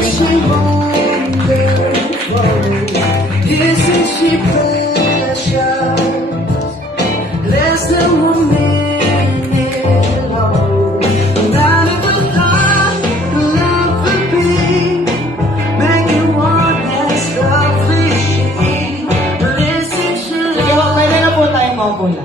Isn't she wonderful? Isn't she precious? Less than 1 minute long. None of the thought love would be making one as selfish. Listen, she Sige, pwede na po tayo mapula.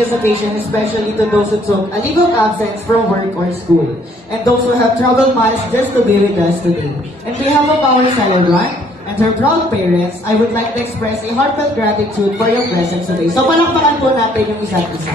Dissipation, especially to those who took a leave of absence from work or school, and those who have traveled miles just to be with us today. On behalf of our celebrant and her proud parents, I would like to express a heartfelt gratitude for your presence today. So palakpakan po natin yung isa't isa.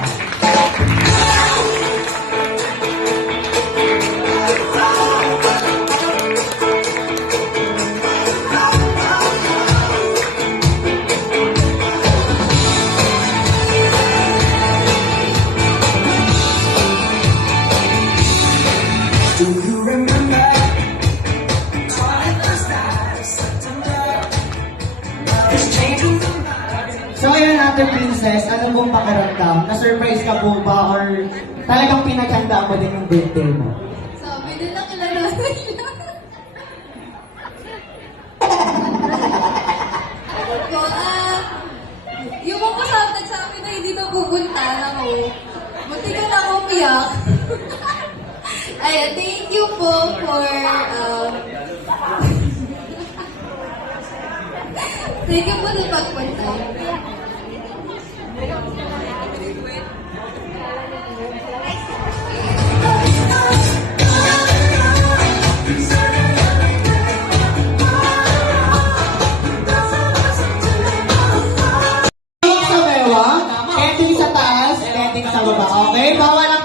do you remember? Caught in the stars of September. It's changing the mind. So ayun natin, Princess, ano pong pakiramdam? Na-surprise ka po ba or talagang pinaghandaan mo din yung birthday mo? Sabi nila kilala na siya. So, yung mga kasama nagsabi na hindi na pupunta ako. Buti ka na ako umiyak. Ayan, thank you po for, thank you po sa pagpunta. Sa bewa, ending sa taas, ending sa baba. Okay? Bawal ang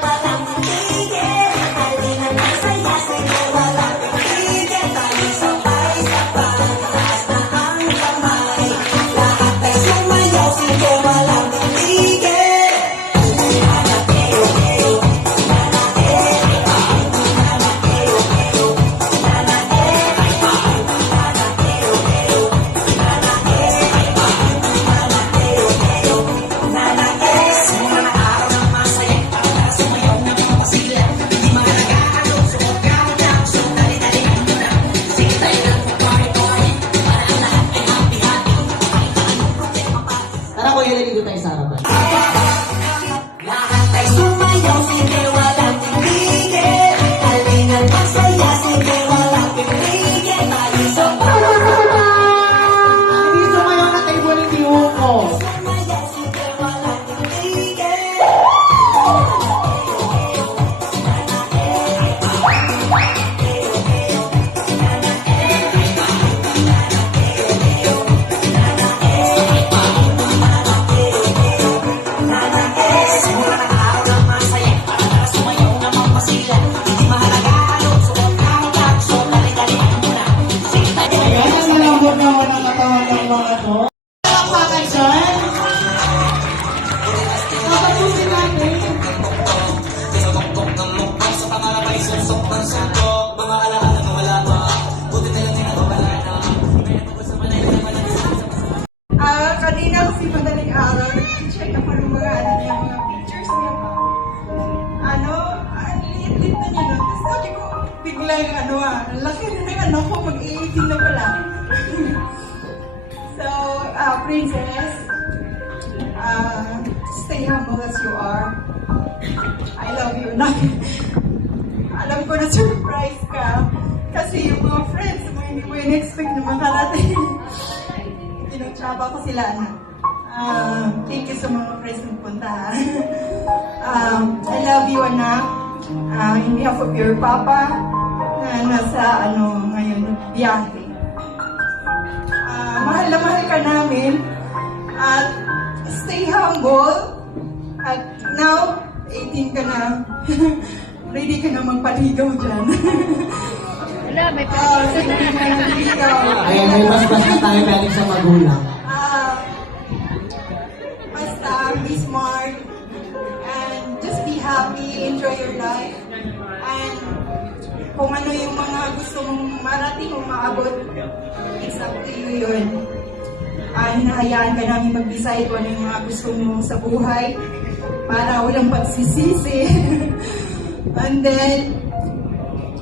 tara ko, ililigo tayo sa harapan. Lahat ay sumayaw, sige walang tigil. Kalingan masaya, sige walang tigil. Tayo sa Hindi sumayaw na table ng tiuko. sumayaw, sige walang tigil. Ayan, ang nilambot naman ang katawan ng mga to. Palakpakan dyan. Tapapusin natin. Kanina kasi madaling araw, check ako ng mga niya, mga pictures niya pa. Liit-liit na niya nun. Tapos sabi ko, biglang ang laki na ng anak ko, mag-18 na pala. So, Princess, stay humble as you are. I love you. Alam ko na surprise ka. Kasi yung mga friends mo, hindi mo in-expect na makarating. Tinutsaba ko sila na. Thank you sa mga friends ng punta. I love you, anak. In behalf of your papa na nasa ngayon biyahe. Mahal na mahal ka namin. At stay humble. At now, 18 ka na. Ready ka na magpaligaw dyan. Wala, may Ready ka na magpaligaw. Ayan, may mas-mas na tayo galing sa magulang. Basta, be smart and just be happy, enjoy your life. And kung ano yung mga gusto mong marating o maabot, it's up to you yun. Hinahayaan ka namin mag-decide kung ano yung mga gusto mo sa buhay para walang pagsisisi. And then,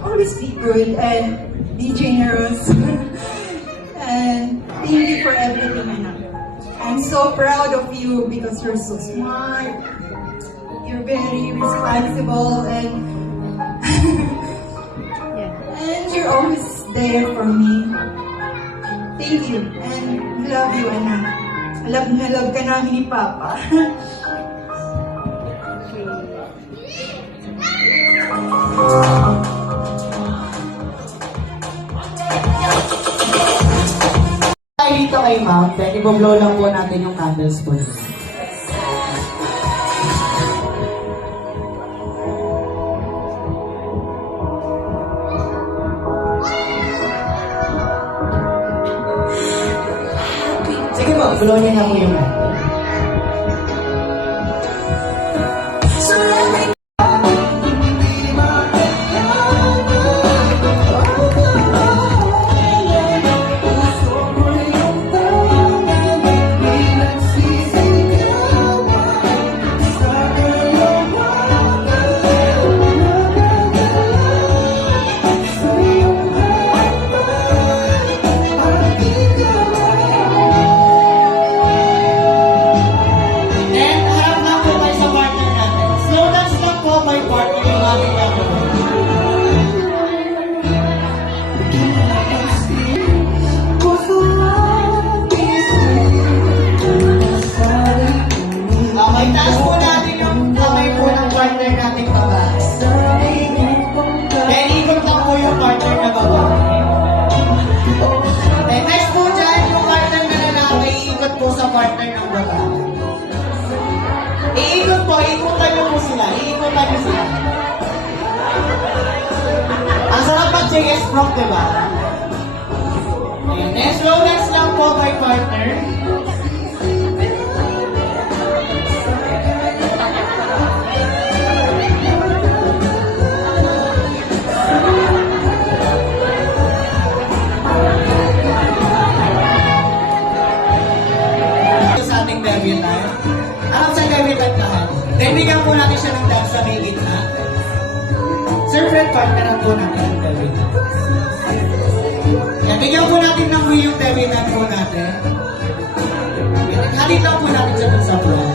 always be good and be generous. And thank you for everything, anak. I'm so proud of you because you're so smart. You're very responsible and and you're always there for me. Thank you and love you, anak. Love na love ka namin ni Papa. Tayo dito kay ma'am, then i-blow lang po natin yung candles po niya. Sige po, blow niya na po yung Then, harap na po tayo sa partner natin. Slow dance lang po, my partner, yung aming gagawin. Okay, taas po natin yung kamay po ng partner natin babae. Then, ikot lang po yung partner na babae. Then, next po dyan, yung partner na lalaki, ikot po sa partner ng babae. Iikot po, ikutan niyo po sila. Iikutan niyo sila. Ang sarap ang JS Prom, diba? Ayan. Then, slow dance lang po, my partner. Ito sa ating debutant. Alam sa debutant lahat. Then, bigyan po natin siya ng dance sa may gitna. Sir Fred, partneran po natin ang debutant. Yan, bigyan po natin ng wheel yung debutant po natin. Yan, halit lang po natin siya dun sa floor.